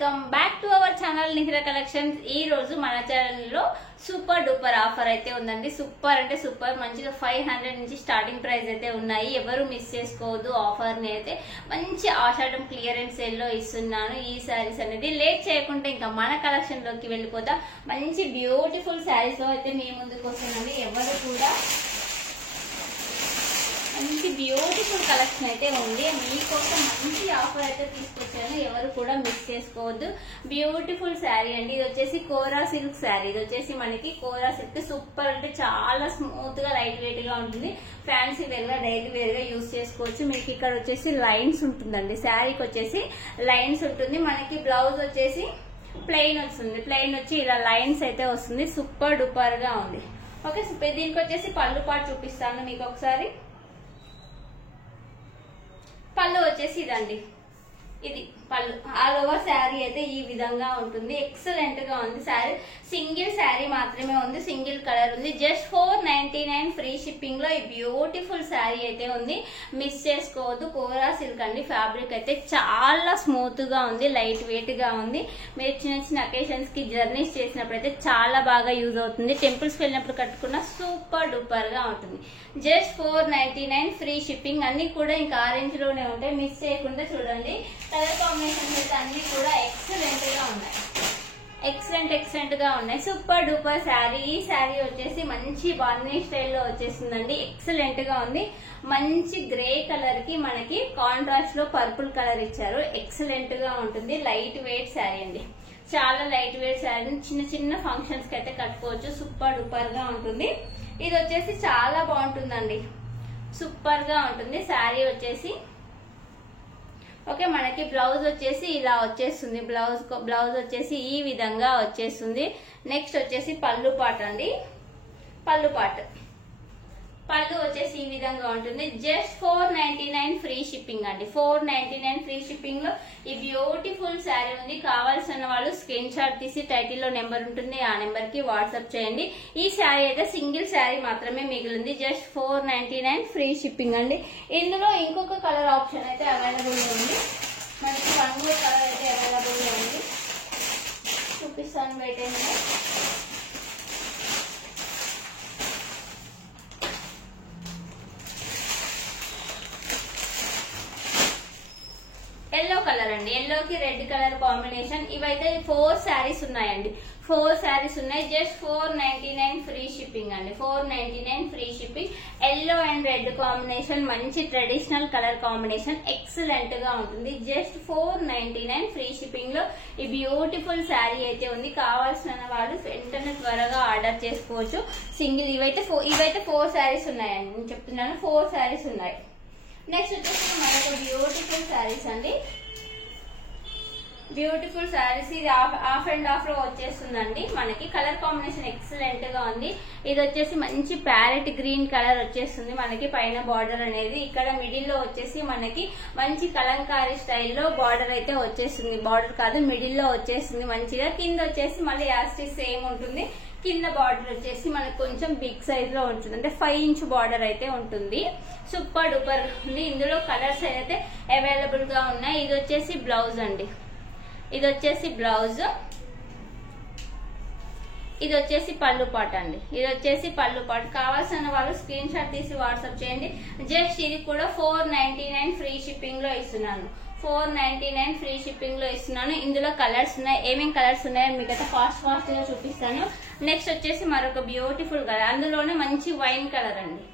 Welcome back to our channel Nihira collections. ఈ రోజు మన ఛానల్ లో సూపర్ డూపర్ ఆఫర్ అయితే ఉందండి. సూపర్ అంటే సూపర్, మంచిగా 500 నుంచి స్టార్టింగ్ ప్రైస్ అయితే ఉన్నాయి. ఎవరు మిస్ చేసుకోవద్దు. ఆఫర్ ని అయితే మంచి ఆషాఢం క్లియరెన్స్ సేల్ లో ఇస్తున్నాను. ఈ శారీస్ అనేది లేట్ చేయకుండా ఇంకా మన కలెక్షన్ లోకి వెళ్ళిపోతా. మంచి బ్యూటిఫుల్ శారీస్ లో అయితే మీ ముందుకు వస్తుందండి. ఎవరు కూడా మంచి బ్యూటిఫుల్ కలెక్షన్ అయితే ఉంది. మీకోసం మంచి ఆఫర్ అయితే తీసుకొచ్చాను. ఎవరు కూడా మిస్ చేసుకోవద్దు. బ్యూటిఫుల్ శారీ అండి. ఇది వచ్చేసి కోరా సిల్క్ శారీ. ఇది వచ్చేసి మనకి కోరా సిల్క్ సూపర్ అంటే చాలా స్మూత్ గా లైట్ వెయిట్ గా ఉంటుంది. ఫ్యాన్సీ వేర్ గా డైలీ వేర్ గా యూజ్ చేసుకోవచ్చు. మీకు ఇక్కడ వచ్చేసి లైన్స్ ఉంటుందండి. శారీకి వచ్చేసి లైన్స్ ఉంటుంది. మనకి బ్లౌజ్ వచ్చేసి ప్లెయిన్ వస్తుంది. ప్లెయిన్ వచ్చి ఇలా లైన్స్ అయితే వస్తుంది. సూపర్ డూపర్ గా ఉంది. ఓకే, దీనికి వచ్చేసి పళ్ళు పాటు చూపిస్తాను మీకు ఒకసారి. పళ్ళు వచ్చేసి ఇదండి, ఇది పళ్ళు. ఆల్ ఓవర్ శారీ అయితే ఈ విధంగా ఉంటుంది. ఎక్సలెంట్ గా ఉంది శారీ. సింగిల్ శారీ మాత్రమే ఉంది. సింగిల్ కలర్ ఉంది. జస్ట్ 499 ఫ్రీ షిప్పింగ్ లో ఈ బ్యూటిఫుల్ శారీ అయితే ఉంది. మిస్ చేసుకోవద్దు. కోరా సిల్క్ అండి. ఫ్యాబ్రిక్ అయితే చాలా స్మూత్ గా ఉంది. లైట్ వెయిట్ గా ఉంది. మీరు చిన్న చిన్న అకేషన్స్ కి జర్నీస్ చేసినప్పుడు అయితే చాలా బాగా యూజ్ అవుతుంది. టెంపుల్స్ కి వెళ్ళినప్పుడు కట్టుకున్న సూపర్ డూపర్ గా ఉంటుంది. Just 499 free shipping. అన్ని కూడా ఇంకా ఆరెంజ్ లోనే ఉంటాయి. మిస్ చేయకుండా చూడండి. కలర్ కాంబినేషన్స్ అయితే అన్ని కూడా ఎక్సలెంట్ గా ఉన్నాయి. ఎక్సలెంట్ గా ఉన్నాయి. Super duper sari. ఈ శారీ వచ్చేసి మంచి బార్నీ స్టైల్లో వచ్చేసిందండి. ఎక్సలెంట్ గా ఉంది. మంచి గ్రే కలర్ కి మనకి కాంట్రాస్ట్ లో పర్పుల్ కలర్ ఇచ్చారు. ఎక్సలెంట్ గా ఉంటుంది. లైట్ వెయిట్ శారీ అండి. చాలా లైట్ వెయిట్ శారీ. చిన్న చిన్న ఫంక్షన్స్ కి అయితే కట్టుకోవచ్చు. సూపర్ డూపర్ గా ఉంటుంది. ఇది వచ్చేసి చాలా బాగుంటుందండి. సూపర్ గా ఉంటుంది శారీ వచ్చేసి. ఓకే, మనకి బ్లౌజ్ వచ్చేసి ఇలా వచ్చేస్తుంది. బ్లౌజ్ వచ్చేసి ఈ విధంగా వచ్చేస్తుంది. నెక్స్ట్ వచ్చేసి పళ్ళు పాట అండి. పళ్ళు వచ్చేసి ఈ విధంగా ఉంటుంది. జస్ట్ 499 ఫ్రీ షిప్పింగ్ అండి. 499 ఫ్రీ షిప్పింగ్ లో ఈ బ్యూటిఫుల్ శారీ ఉంది. కావాల్సిన వాళ్ళు స్క్రీన్ షాట్ తీసి టైటిల్ లో నెంబర్ ఉంటుంది, ఆ నెంబర్ కి వాట్సాప్ చేయండి. ఈ శారీ అయితే సింగిల్ శారీ మాత్రమే మిగిలింది. జస్ట్ 499 ఫ్రీ షిప్పింగ్ అండి. ఇందులో ఇంకొక కలర్ ఆప్షన్ అయితే అవైలబుల్ ఉంది. మనకి 1 more కలర్ అయితే అవైలబుల్ ఉంది. చూపిస్తాను బయట. ఎల్లో కలర్ అండి. ఎల్లోకి రెడ్ కలర్ కాంబినేషన్. ఇవైతే 4 శారీస్ ఉన్నాయండి. 4 శారీస్ ఉన్నాయి. జస్ట్ 499 ఫ్రీ షిప్పింగ్ అండి. 499 free shipping. Yellow and red combination. మంచి ట్రెడిషనల్ కలర్ కాంబినేషన్. ఎక్సలెంట్ గా ఉంటుంది. జస్ట్ 499 ఫ్రీ షిప్పింగ్ లో ఈ బ్యూటిఫుల్ శారీ అయితే ఉంది. కావాల్సిన వాళ్ళు వెంటనే త్వరగా ఆర్డర్ చేసుకోవచ్చు. సింగిల్ ఇవైతే 4 శారీస్ ఉన్నాయండి. నేను చెప్తున్నాను 4 శారీస్ ఉన్నాయి. నెక్స్ట్ వచ్చేసి మనకు బ్యూటిఫుల్ శారీస్ అండి. బ్యూటిఫుల్ శారీస్. ఇది ఆఫ్ అండ్ ఆఫ్ లో వచ్చేస్తుందండి. మనకి కలర్ కాంబినేషన్ ఎక్సలెంట్ గా ఉంది. ఇది వచ్చేసి మంచి ప్యారెట్ గ్రీన్ కలర్ వచ్చేస్తుంది. మనకి పైన బార్డర్ అనేది ఇక్కడ మిడిల్ లో వచ్చేసి మనకి మంచి కలంకారీ స్టైల్లో బార్డర్ అయితే వచ్చేస్తుంది. బార్డర్ కాదు, మిడిల్ లో వచ్చేస్తుంది మంచిగా. కింద వచ్చేసి మళ్ళీ యాస్టిస్ సేమ్ ఉంటుంది. కింద బార్డర్ వచ్చేసి మనకు కొంచెం బిగ్ సైజ్ లో ఉంటుంది. అంటే 5 ఇంచ్ బార్డర్ అయితే ఉంటుంది. సూపర్ డూపర్ ఉంది. ఇందులో కలర్స్ అయితే అవైలబుల్ గా ఉన్నాయి. ఇది వచ్చేసి బ్లౌజ్ అండి. ఇది వచ్చేసి బ్లౌజ్. ఇది వచ్చేసి పళ్ళు పాట అండి. ఇది వచ్చేసి పళ్ళు పాట. కావాల్సిన వాళ్ళు స్క్రీన్ షాట్ తీసి వాట్సాప్ చేయండి. జస్ట్ ఇది కూడా 499 ఫ్రీ షిప్పింగ్ లో ఇస్తున్నాను. 499 ఫ్రీ షిప్పింగ్ లో ఇస్తున్నాను. ఇందులో కలర్స్ ఉన్నాయి. ఏమేమి కలర్స్ ఉన్నాయో మీకైతే ఫాస్ట్ గా చూపిస్తాను. నెక్స్ట్ వచ్చేసి మరొక బ్యూటిఫుల్ కలర్. అందులోనే మంచి వైన్ కలర్ అండి.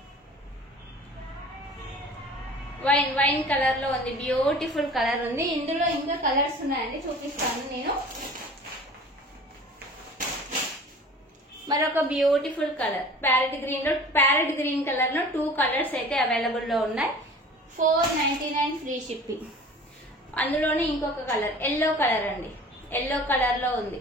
వైన్ కలర్ లో ఉంది. బ్యూటిఫుల్ కలర్ ఉంది. ఇందులో ఇంకా కలర్స్ ఉన్నాయండి, చూపిస్తాను నేను. మరొక beautiful colour parrot green colour లో 2 కలర్స్ అయితే అవైలబుల్ లో ఉన్నాయి. 499 ఫ్రీ షిప్పింగ్. అందులోనే ఇంకొక కలర్ ఎల్లో కలర్ అండి. ఎల్లో కలర్ లో ఉంది.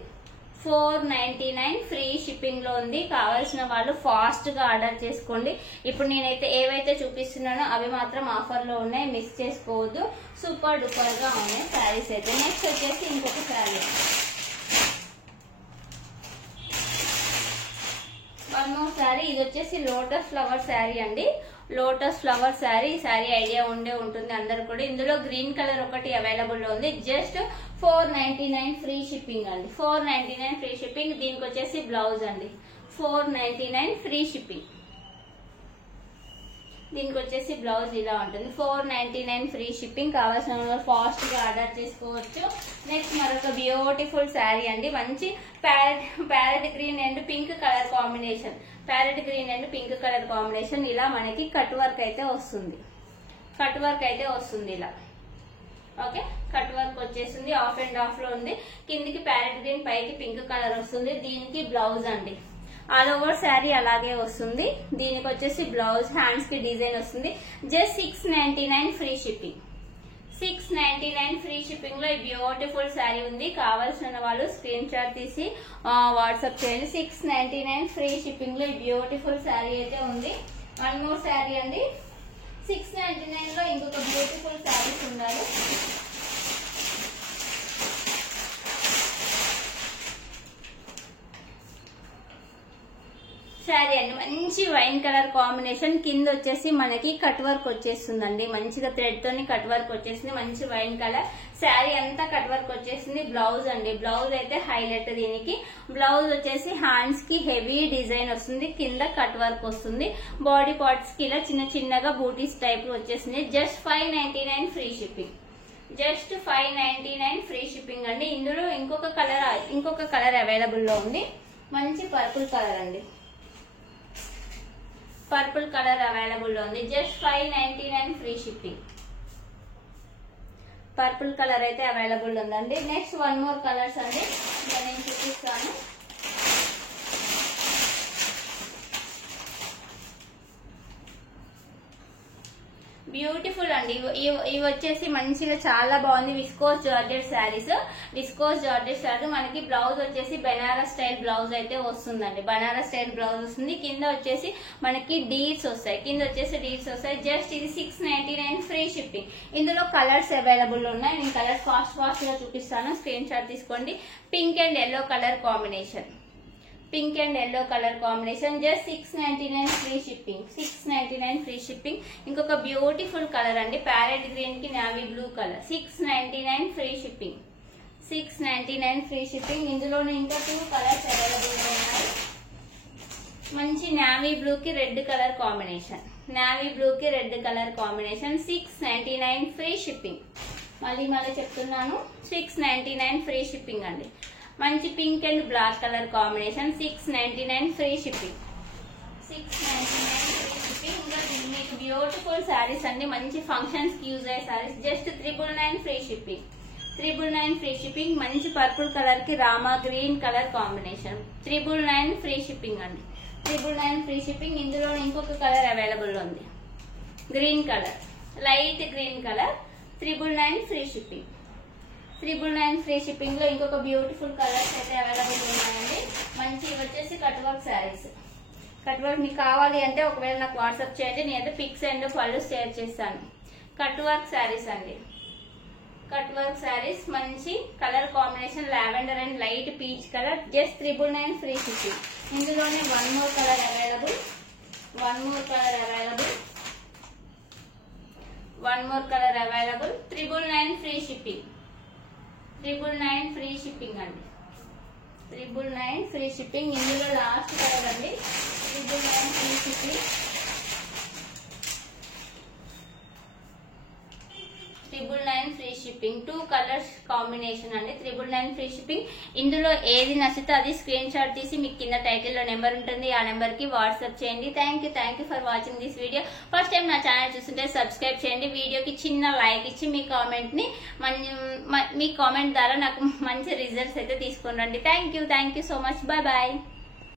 499 ఫ్రీ షిప్పింగ్ లో ఉంది. కావాల్సిన వాళ్ళు ఫాస్ట్ గా ఆర్డర్ చేసుకోండి. ఇప్పుడు నేనైతే ఏవైతే చూపిస్తున్నానో అవి మాత్రం ఆఫర్ లో ఉన్నాయి. మిస్ చేసుకోవద్దు. సూపర్ డూపర్ గా ఉన్నాయి శారీస్ అయితే. నెక్స్ట్ వచ్చేసి ఇంకొక శారీ. One more sari. ఇది వచ్చేసి లోటస్ ఫ్లవర్ శారీ అండి. Lotus flower sari. Sari idea ఉండే ఉంటుంది అందరు కూడా. ఇందులో గ్రీన్ కలర్ ఒకటి అవైలబుల్ లో ఉంది. జస్ట్ 499 ఫ్రీ షిప్పింగ్ అండి. 499 ఫ్రీ షిప్పింగ్. దీనికి వచ్చేసి బ్లౌజ్ అండి. 499 ఫ్రీ షిప్పింగ్. దీనికి వచ్చేసి బ్లౌజ్ ఇలా ఉంటుంది. 499 ఫ్రీ షిప్పింగ్. కావాల్సిన వాళ్ళు ఫాస్ట్ గా ఆర్డర్ చేసుకోవచ్చు. నెక్స్ట్ మరొక బ్యూటిఫుల్ శారీ అండి. మంచి parrot green and pink colour combination. Parrot green and pink colour combination. ఇలా మనకి కట్ వర్క్ అయితే వస్తుంది. కట్ వర్క్ అయితే వస్తుంది ఇలా. ఓకే, కట్ వర్క్ వచ్చేసింది. ఆఫ్ అండ్ ఆఫ్ లో ఉంది. కిందికి ప్యారెట్ గ్రీన్, పైకి పింక్ కలర్ వస్తుంది. దీనికి బ్లౌజ్ అండి. ఆల్ ఓవర్ శారీ అలాగే వస్తుంది. దీనికి వచ్చేసి బ్లౌజ్, హ్యాండ్స్ కి డిజైన్ వస్తుంది. Just 699 free shipping. 699 free shipping లో ఈ బ్యూటిఫుల్ శారీ ఉంది. కావాల్సిన వాళ్ళు స్క్రీన్ షాట్ తీసి వాట్సాప్ చేయండి. 699 ఫ్రీ షిప్పింగ్ లో ఈ బ్యూటిఫుల్ శారీ అయితే ఉంది. వన్ మోర్ శారీ అండి. 699 లో ఇంకొక బ్యూటిఫుల్ శారీస్ ఉండాలి. శారీ అండి. మంచి వైన్ కలర్ కాంబినేషన్. కింద వచ్చేసి మనకి కట్ వర్క్ వచ్చేస్తుందండి. మంచిగా థ్రెడ్ తోని కట్ వర్క్ వచ్చేసింది. మంచి వైన్ కలర్. శారీ అంతా కట్ వర్క్ వచ్చేసింది. బ్లౌజ్ అండి. బ్లౌజ్ అయితే హైలైట్. దీనికి బ్లౌజ్ వచ్చేసి హ్యాండ్స్ కి హెవీ డిజైన్ వస్తుంది. కింద కట్ వర్క్ వస్తుంది. బాడీ పార్ట్స్ కి ఇలా చిన్న చిన్నగా బూటీస్ టైప్ వచ్చేసింది. Just 599 free shipping. Just 599 free shipping అండి. ఇందులో ఇంకొక కలర్ అవైలబుల్ లో ఉంది. మంచి పర్పుల్ కలర్ అండి. పర్పుల్ కలర్ అవైలబుల్ లో ఉంది. Just 599 free shipping. Purple colour అయితే అవైలబుల్ ఉందండి. నెక్స్ట్ వన్ మోర్ కలర్స్ అండి. నేను చూపిస్తాను. బ్యూటిఫుల్ అండి. ఇవి వచ్చేసి మంచిగా చాలా బాగుంది. Viscose georgette saris. Viscose georgette sari. మనకి బ్లౌజ్ వచ్చేసి బనారస్ స్టైల్ బ్లౌజ్ అయితే వస్తుందండి. బనారస్ స్టైల్ బ్లౌజ్ వస్తుంది. కింద వచ్చేసి మనకి డీట్స్ వస్తాయి. జస్ట్ ఇది 699 ఫ్రీ షిప్పింగ్. ఇందులో కలర్స్ అవైలబుల్ ఉన్నాయి. నేను కలర్స్ ఫాస్ట్ గా చూపిస్తాను. స్క్రీన్ షాట్ తీసుకోండి. Pink and yellow colour combination. Pink and yellow colour combination. Just 699 free shipping. 699 free shipping. ఇంకొక బ్యూటిఫుల్ కలర్ అండి. ప్యారెట్ గ్రీన్ కి navy blue colour. 699 free shipping. 699 free shipping. ఇందులోనే ఇంకా 2 కలర్స్ అవైలబుల్ ఉన్నాయి. మంచి నావీ బ్లూ కి red colour combination. Navy blue కి red colour combination. 699 free shipping. మళ్ళీ చెప్తున్నాను. 699 ఫ్రీ షిప్పింగ్ అండి. మంచి pink and black colour combination. 699 free shipping. 699 free shipping. ఇంకా మీకు బ్యూటిఫుల్ శారీస్ అండి. మంచి ఫంక్షన్స్ కి యూజ్ అయ్యే saris. Just 999 free shipping. 999 free shipping. మంచి పర్పుల్ కలర్ కి Rama green colour combination. 999 free shipping అండి. 999 ఫ్రీ షిప్పింగ్. ఇందులో ఇంకొక కలర్ అవైలబుల్ ఉంది. Green colour, light green colour. 999 free shipping. 999 free shipping లో ఇంకొక బ్యూటిఫుల్ కలర్స్ అయితే అవైలబుల్ ఉన్నాయండి. మంచి వచ్చేసి cut work saris. Cut work మీకు కావాలి అంటే ఒకవేళ నాకు వాట్సాప్ చేయండి. నేనైతే పిక్స్ అండ్ ఫోటోస్ షేర్ చేస్తాను. కట్ వర్క్ శారీస్ అండి. Cut work saris. మంచి colour combination. Lavender and light peach colour. Just 999 free shipping. ఇందులోనే one more colour available. 999 free shipping. 999 free shipping అండి. 999 ఫ్రీ షిప్పింగ్. ఇందులో లాస్ట్ కలర్ అండి. 999 free shipping. 999 free shipping. 2 colours combination అండి. 999 free shipping. ఇందులో ఏది నచ్చితే అది స్క్రీన్ షాట్ తీసి మీకు కింద టైటిల్ లో నెంబర్ ఉంటుంది. ఆ నెంబర్ కి వాట్సాప్ చేయండి. Thank you for watching this video. First time నా ఛానల్ చూస్తుంటే సబ్స్క్రైబ్ చేయండి. వీడియోకి చిన్న లైక్ ఇచ్చి మీ కామెంట్ ద్వారా నాకు మంచి రిజల్ట్స్ అయితే తీసుకుని రండి. Thank you so much. Bye.